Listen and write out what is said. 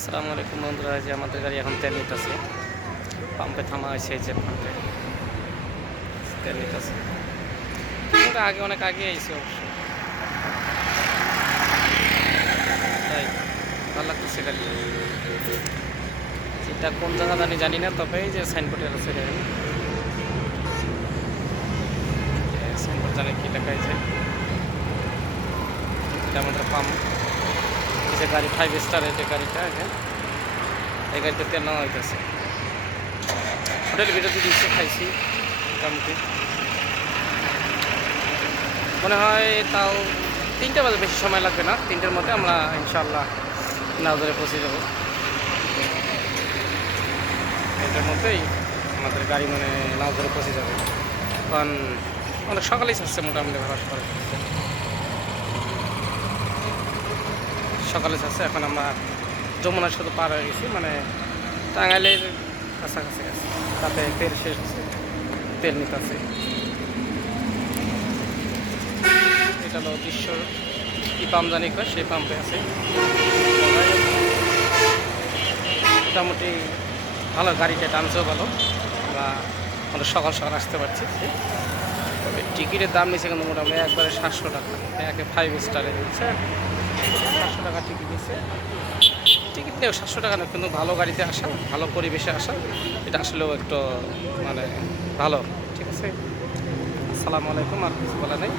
আসসালামু আলাইকুম বন্ধুরা, যে আমাদের গাড়ি এখন তেল নিতেছে। পাম্পে থামা হয়েছে, এই যে পাম্পে তেল নিতেছে। আমরা আগে অনেক আগে আইছি অবশ্য, তাই ভালো লাগতেছে গাড়িটা। এটা কোন জায়গা জানি না, তবে এই যে সাইনবোর্ডের আছে দেখেন, সাইনবোর্ড জানে কি লেখা আছে। এটা আমাদের পাম্প, এই যে গাড়ি 5 স্টারের যে গাড়িটা, এই গাড়িতে তেল নেওয়া হইতেছে। হোটেল ভিডিওতে দিচ্ছে, খাইছি মোটামুটি। মনে হয় তাও 3টা বাজে, বেশি সময় লাগবে না। 3টের মধ্যে আমরা ইনশাআল্লাহ নাওজরে পৌঁছে যাব। এটার মধ্যেই আমাদের গাড়ি নাওজরে পৌঁছে যাবে। কারণ অনেক সকালেই ছাড়ছে, মোটামুটি ভাড়া সকালে ছাড়ছে। এখন আমরা যমুনার সাথে পার হয়ে গেছি, টাঙ্গাইলের কাছাকাছি আছে। তাতে তেল শেষ হচ্ছে, তেল নিতে আছে। এটা হলো দৃশ্য, কি পাম্প জানি কয়, সেই পাম্পে আছে। মোটামুটি ভালো, গাড়িটা টানছেও ভালো। আমরা অনেক সকাল সকাল আসতে পারছি। তবে টিকিটের দাম নিচ্ছে কিন্তু মোটামুটি একবারে 700 টাকা। একে 5 স্টারে দিচ্ছে, 700 টাকা টিকিট নিচ্ছে। টিকিট নেও 700 টাকা না, কিন্তু ভালো গাড়িতে আসা, ভালো পরিবেশে আসা, এটা আসলেও একটু ভালো। ঠিক আছে, আসসালামু আলাইকুম। আর কিছু বলা নেই।